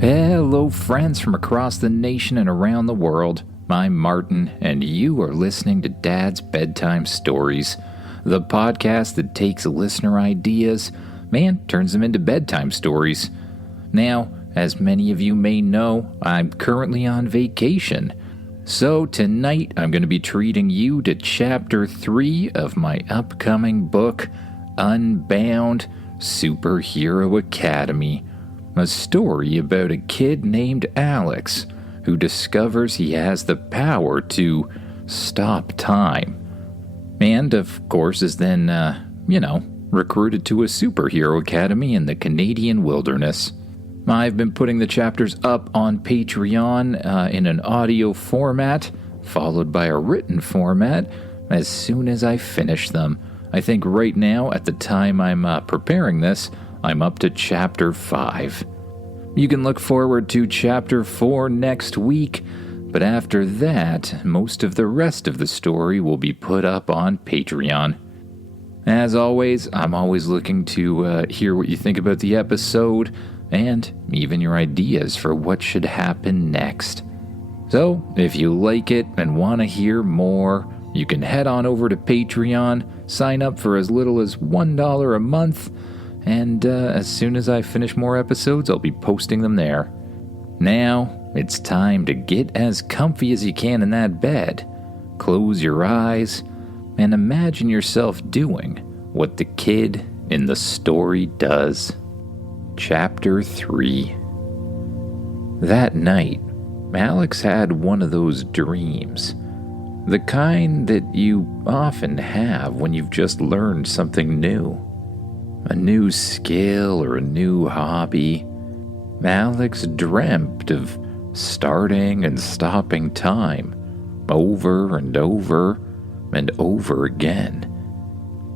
Hello, friends from across the nation and around the world. I'm Martin, and you are listening to Dad's Bedtime Stories, the podcast that takes listener ideas and turns them into bedtime stories. Now, as many of you may know, I'm currently on vacation. So tonight, I'm going to be treating you to Chapter 3 of my upcoming book, Unbound, Superhero Academy. A story about a kid named Alex who discovers he has the power to stop time. And, of course, is then, recruited to a superhero academy in the Canadian wilderness. I've been putting the chapters up on Patreon in an audio format, followed by a written format, as soon as I finish them. I think right now, at the time I'm preparing this, I'm up to Chapter 5. You can look forward to Chapter 4 next week, but after that, most of the rest of the story will be put up on Patreon. As always, I'm always looking to hear what you think about the episode, and even your ideas for what should happen next. So, if you like it and want to hear more, you can head on over to Patreon, sign up for as little as $1 a month, and as soon as I finish more episodes, I'll be posting them there. Now, it's time to get as comfy as you can in that bed. Close your eyes, and imagine yourself doing what the kid in the story does. Chapter 3. That night, Alex had one of those dreams. The kind that you often have when you've just learned something new. A new skill or a new hobby. Alex dreamt of starting and stopping time over and over and over again.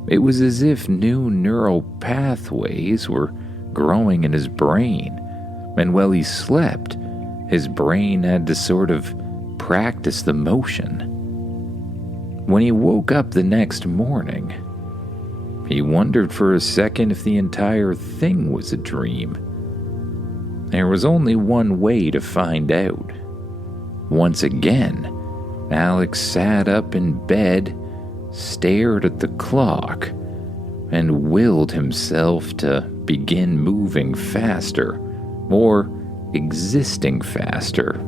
It was as if new neural pathways were growing in his brain, and while he slept, his brain had to sort of practice the motion. When he woke up the next morning, he wondered for a second if the entire thing was a dream. There was only one way to find out. Once again, Alex sat up in bed, stared at the clock, and willed himself to begin moving faster, or existing faster.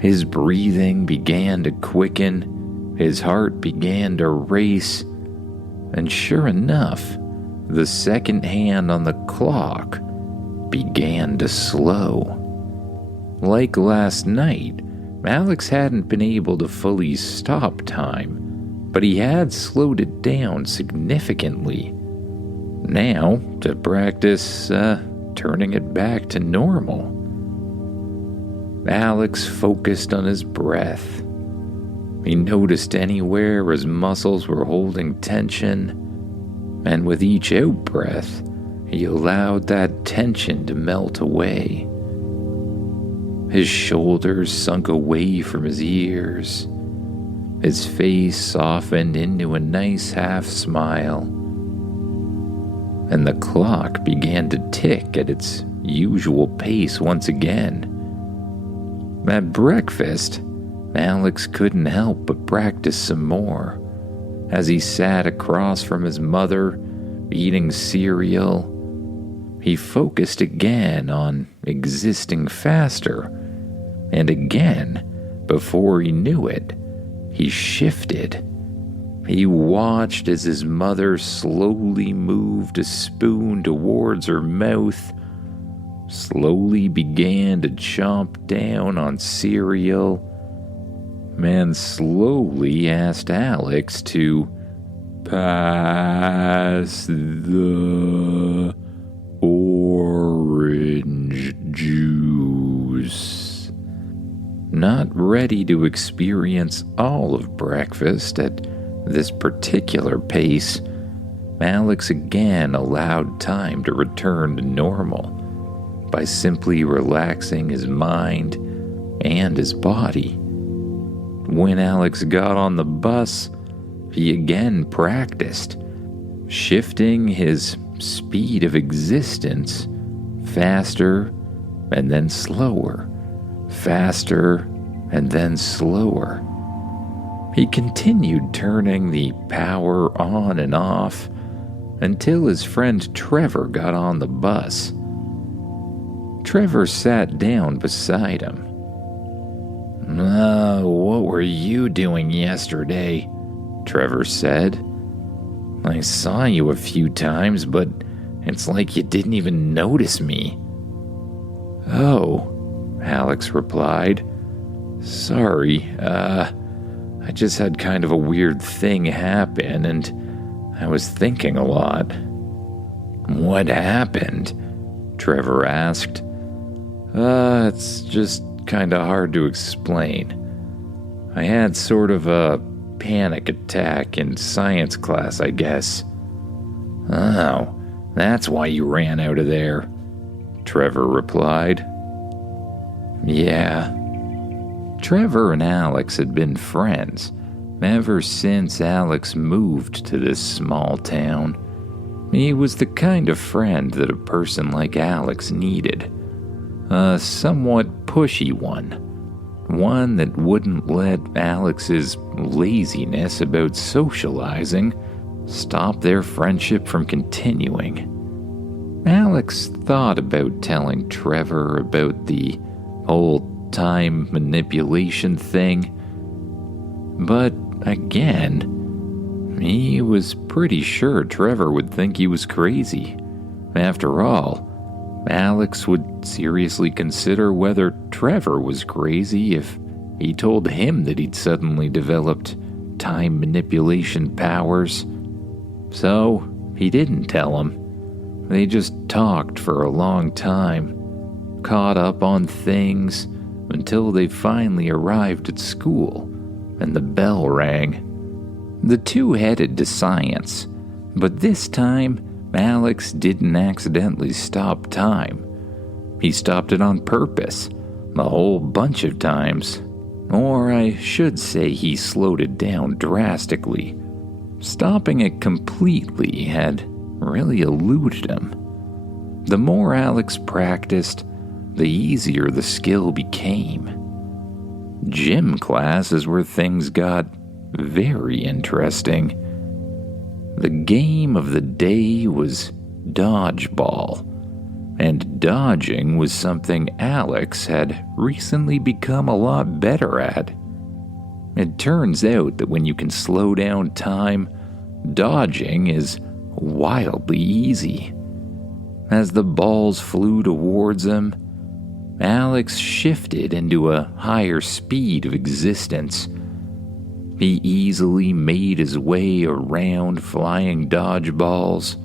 His breathing began to quicken, his heart began to race, and sure enough, the second hand on the clock began to slow. Like last night, Alex hadn't been able to fully stop time, but he had slowed it down significantly. Now, to practice turning it back to normal. Alex focused on his breath. He noticed anywhere his muscles were holding tension, and with each out-breath, he allowed that tension to melt away. His shoulders sunk away from his ears. His face softened into a nice half-smile. And the clock began to tick at its usual pace once again. At breakfast, Alex couldn't help but practice some more. As he sat across from his mother, eating cereal, he focused again on existing faster. And again, before he knew it, he shifted. He watched as his mother slowly moved a spoon towards her mouth, slowly began to chomp down on cereal, and slowly asked Alex to pass the orange juice. Not ready to experience all of breakfast at this particular pace, Alex again allowed time to return to normal by simply relaxing his mind and his body. When Alex got on the bus, he again practiced, shifting his speed of existence faster and then slower, faster, and then slower. He continued turning the power on and off until his friend Trevor got on the bus. Trevor sat down beside him. What were you doing yesterday?" Trevor said. "I saw you a few times, but it's like you didn't even notice me." "Oh," Alex replied. "Sorry, I just had kind of a weird thing happen, and I was thinking a lot." "What happened?" Trevor asked. It's just kinda hard to explain. I had sort of a panic attack in science class, I guess." "Oh, that's why you ran out of there," Trevor replied. Yeah. Trevor and Alex had been friends ever since Alex moved to this small town. He was the kind of friend that a person like Alex needed. A somewhat pushy one that wouldn't let Alex's laziness about socializing stop their friendship from continuing. Alex thought about telling Trevor about the whole time manipulation thing, but again, he was pretty sure Trevor would think he was crazy. After all, Alex would seriously consider whether Trevor was crazy if he told him that he'd suddenly developed time manipulation powers. So he didn't tell him. They just talked for a long time, caught up on things until they finally arrived at school and the bell rang. The two headed to science, but this time Alex didn't accidentally stop time. He stopped it on purpose, a whole bunch of times. Or I should say he slowed it down drastically. Stopping it completely had really eluded him. The more Alex practiced, the easier the skill became. Gym class is where things got very interesting. The game of the day was dodgeball, and dodging was something Alex had recently become a lot better at. It turns out that when you can slow down time, dodging is wildly easy. As the balls flew towards him, Alex shifted into a higher speed of existence. He easily made his way around flying dodgeballs,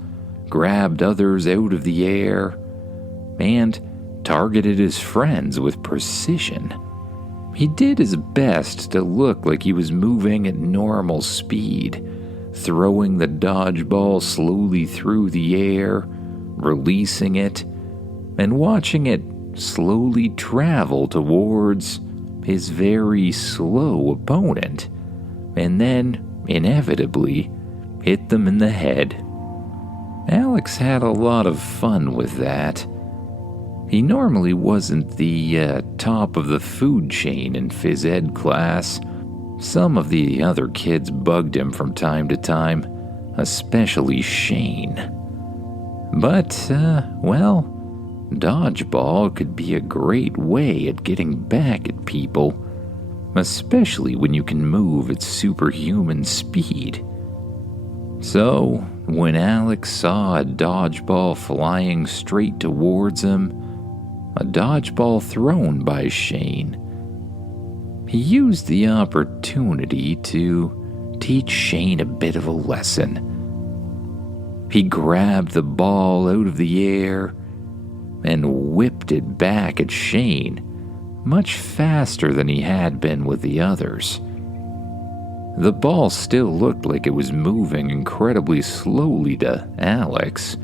grabbed others out of the air, and targeted his friends with precision. He did his best to look like he was moving at normal speed, throwing the dodgeball slowly through the air, releasing it, and watching it slowly travel towards his very slow opponent, and then, inevitably, hit them in the head. Alex had a lot of fun with that. He normally wasn't the top of the food chain in phys ed class. Some of the other kids bugged him from time to time, especially Shane. But, dodgeball could be a great way at getting back at people, especially when you can move at superhuman speed. So, when Alex saw a dodgeball flying straight towards him, a dodgeball thrown by Shane, he used the opportunity to teach Shane a bit of a lesson. He grabbed the ball out of the air and whipped it back at Shane, much faster than he had been with the others. The ball still looked like it was moving incredibly slowly to Alex,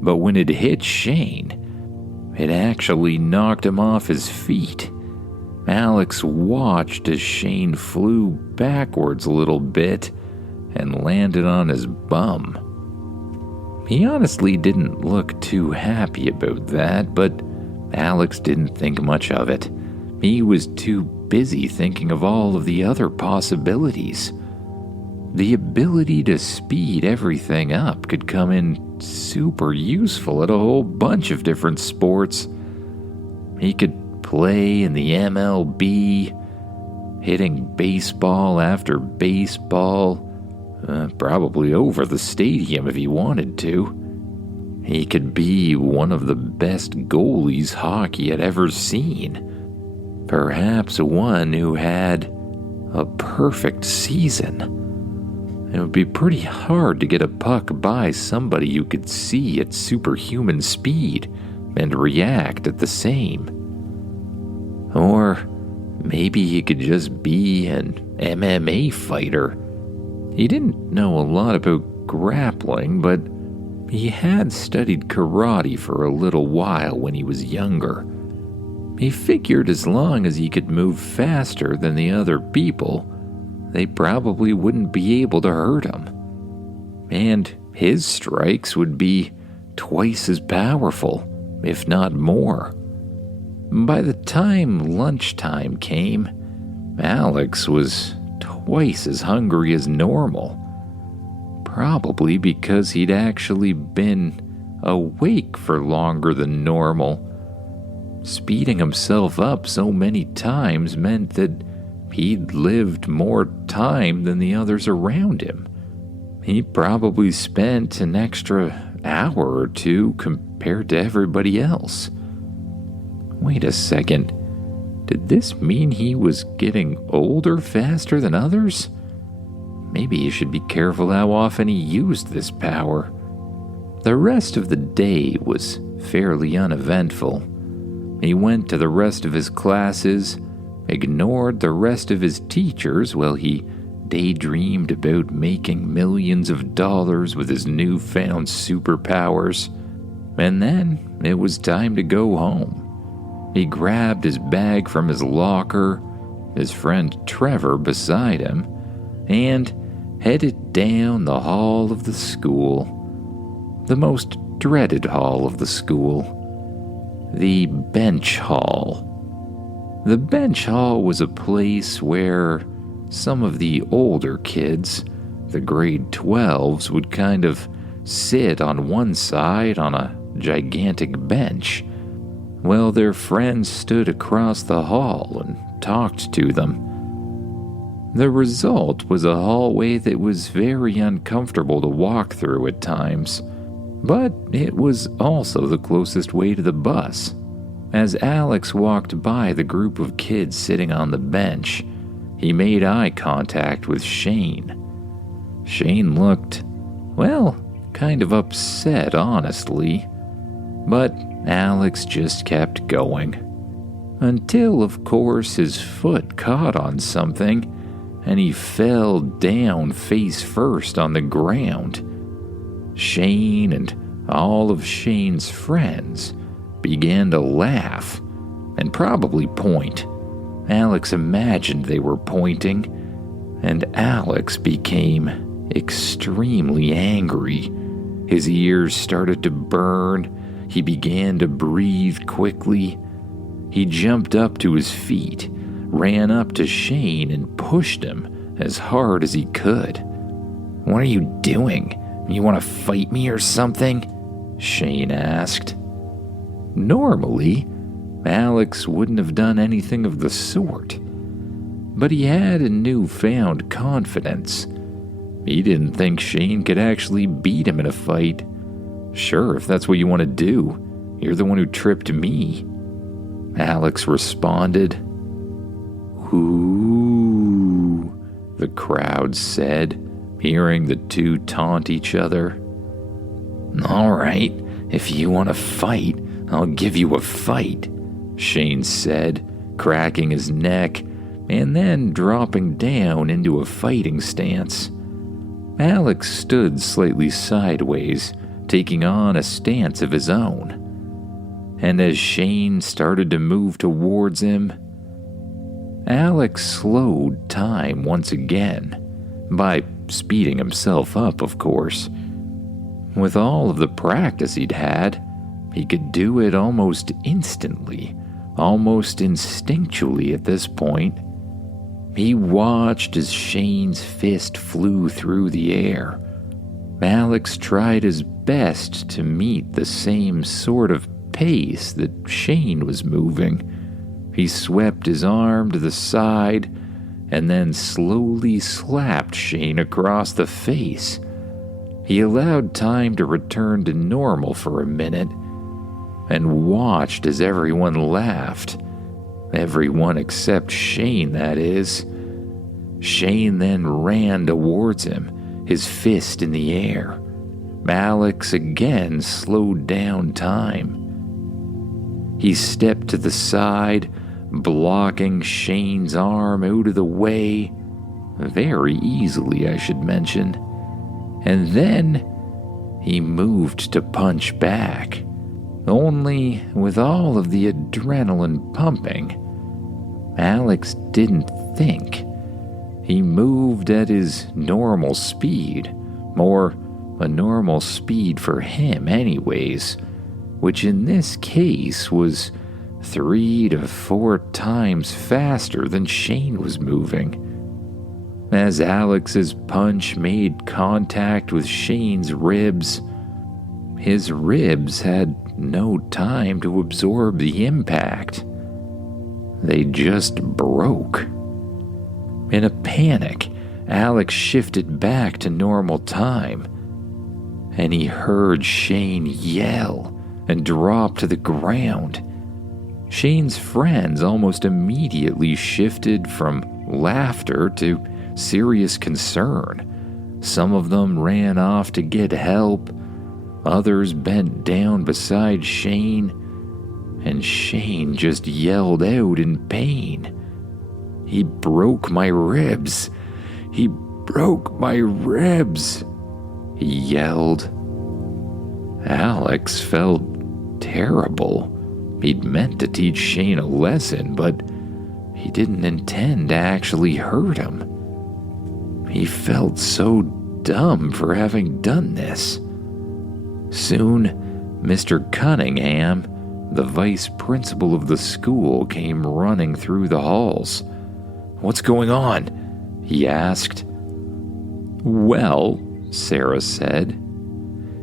but when it hit Shane, it actually knocked him off his feet. Alex watched as Shane flew backwards a little bit and landed on his bum. He honestly didn't look too happy about that, but Alex didn't think much of it. He was too busy thinking of all of the other possibilities. The ability to speed everything up could come in super useful at a whole bunch of different sports. He could play in the MLB, hitting baseball after baseball, probably over the stadium if he wanted to. He could be one of the best goalies hockey had ever seen. Perhaps one who had a perfect season. It would be pretty hard to get a puck by somebody you could see at superhuman speed and react at the same. Or maybe he could just be an MMA fighter. He didn't know a lot about grappling, but he had studied karate for a little while when he was younger. He figured as long as he could move faster than the other people, they probably wouldn't be able to hurt him. And his strikes would be twice as powerful, if not more. By the time lunchtime came, Alex was twice as hungry as normal. Probably because he'd actually been awake for longer than normal. Speeding himself up so many times meant that he'd lived more time than the others around him. He probably spent an extra hour or two compared to everybody else. Wait a second. Did this mean he was getting older faster than others? Maybe he should be careful how often he used this power. The rest of the day was fairly uneventful. He went to the rest of his classes, ignored the rest of his teachers while he daydreamed about making millions of dollars with his newfound superpowers. And then it was time to go home. He grabbed his bag from his locker, his friend Trevor beside him, and headed down the hall of the school. The most dreaded hall of the school. The bench hall. The bench hall was a place where some of the older kids, the grade 12s, would kind of sit on one side on a gigantic bench, while their friends stood across the hall and talked to them. The result was a hallway that was very uncomfortable to walk through at times, but it was also the closest way to the bus. As Alex walked by the group of kids sitting on the bench, he made eye contact with Shane. Shane looked, well, kind of upset, honestly. But Alex just kept going. Until, of course, his foot caught on something, and he fell down face first on the ground. Shane and all of Shane's friends began to laugh and probably point. Alex imagined they were pointing, and Alex became extremely angry. His ears started to burn. He began to breathe quickly. He jumped up to his feet, ran up to Shane, and pushed him as hard as he could. "What are you doing? You want to fight me or something?" Shane asked. Normally, Alex wouldn't have done anything of the sort, but he had a newfound confidence. He didn't think Shane could actually beat him in a fight. "Sure, if that's what you want to do. You're the one who tripped me," Alex responded. "Ooh," the crowd said, hearing the two taunt each other. "All right, if you want to fight, I'll give you a fight," Shane said, cracking his neck and then dropping down into a fighting stance. Alex stood slightly sideways, taking on a stance of his own. And as Shane started to move towards him, Alex slowed time once again, by speeding himself up, of course. With all of the practice he'd had, he could do it almost instantly, almost instinctually at this point. He watched as Shane's fist flew through the air. Alex tried his best to meet the same sort of pace that Shane was moving. He swept his arm to the side and then slowly slapped Shane across the face. He allowed time to return to normal for a minute and watched as everyone laughed. Everyone except Shane, that is. Shane then ran towards him, his fist in the air. Alex again slowed down time. He stepped to the side, blocking Shane's arm out of the way, very easily, I should mention. And then he moved to punch back, only with all of the adrenaline pumping. Alex didn't think. He moved at his normal speed, or a normal speed for him anyways, which in this case was 3 to 4 times faster than Shane was moving. As Alex's punch made contact with Shane's ribs, his ribs had no time to absorb the impact. They just broke. In a panic, Alex shifted back to normal time, and he heard Shane yell and drop to the ground. Shane's friends almost immediately shifted from laughter to serious concern. Some of them ran off to get help. Others bent down beside Shane, and Shane just yelled out in pain. "He broke my ribs. He broke my ribs," he yelled. Alex felt terrible. He'd meant to teach Shane a lesson, but he didn't intend to actually hurt him. He felt so dumb for having done this. Soon, Mr. Cunningham, the vice principal of the school, came running through the halls. "What's going on?" he asked. "Well," Sarah said,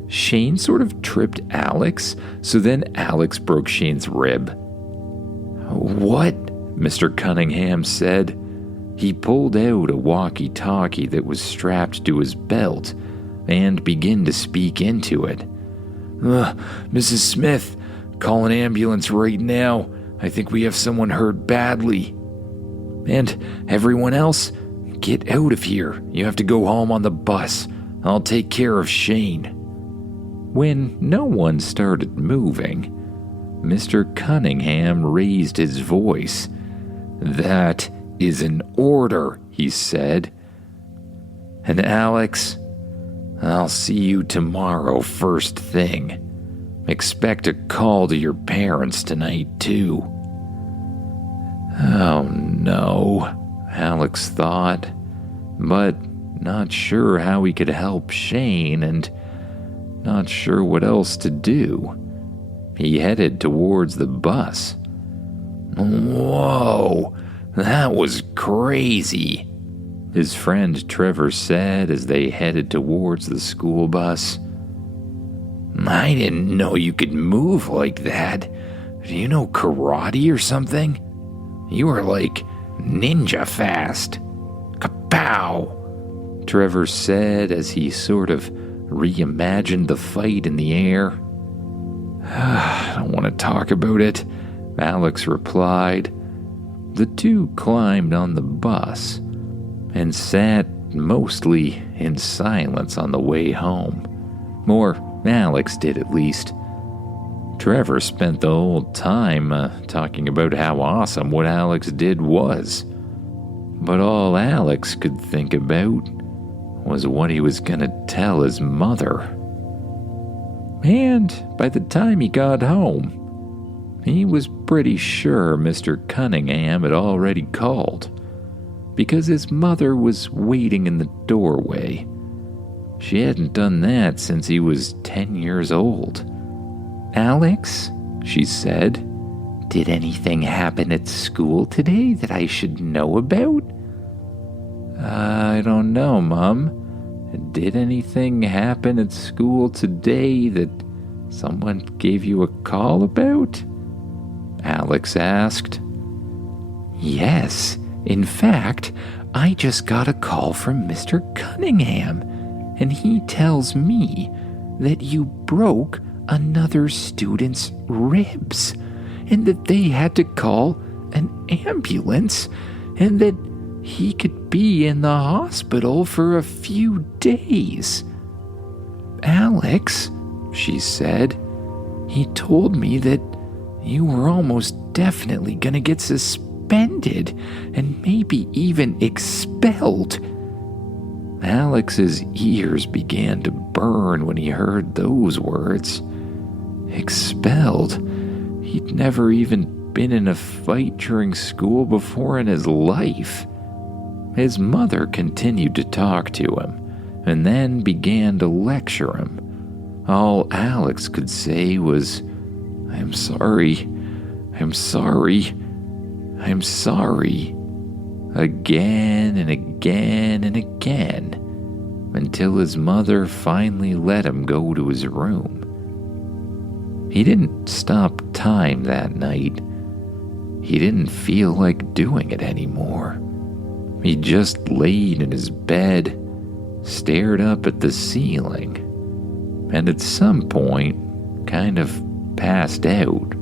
"Shane sort of tripped Alex, so then Alex broke Shane's rib." "What?" Mr. Cunningham said. He pulled out a walkie-talkie that was strapped to his belt and began to speak into it. "Mrs. Smith, call an ambulance right now. I think we have someone hurt badly. And everyone else, get out of here. You have to go home on the bus. I'll take care of Shane." When no one started moving, Mr. Cunningham raised his voice. "That is an order," he said. "And Alex, I'll see you tomorrow first thing. Expect a call to your parents tonight, too." Oh no, Alex thought, but not sure how he could help Shane and not sure what else to do. He headed towards the bus. "Whoa, that was crazy," his friend Trevor said as they headed towards the school bus. "I didn't know you could move like that. Do you know karate or something? You were like ninja fast. Kapow!" Trevor said as he sort of reimagined the fight in the air. "I don't want to talk about it," Alex replied. The two climbed on the bus and sat mostly in silence on the way home. Or Alex did, at least. Trevor spent the whole time talking about how awesome what Alex did was. But all Alex could think about was what he was going to tell his mother. And by the time he got home, he was pretty sure Mr. Cunningham had already called, because his mother was waiting in the doorway. She hadn't done that since he was 10 years old. "Alex," she said, "did anything happen at school today that I should know about?" "I don't know, Mom. Did anything happen at school today that someone gave you a call about?" Alex asked. "Yes, in fact, I just got a call from Mr. Cunningham, and he tells me that you broke another student's ribs, and that they had to call an ambulance, and that he could be in the hospital for a few days." "Alex," she said, "he told me that you were almost definitely gonna get suspended and maybe even expelled." Alex's ears began to burn when he heard those words. Expelled? He'd never even been in a fight during school before in his life. His mother continued to talk to him, and then began to lecture him. All Alex could say was, I'm sorry, I'm sorry, I'm sorry," again and again and again, until his mother finally let him go to his room. He didn't stop time that night. He didn't feel like doing it anymore. He just laid in his bed, stared up at the ceiling, and at some point kind of passed out.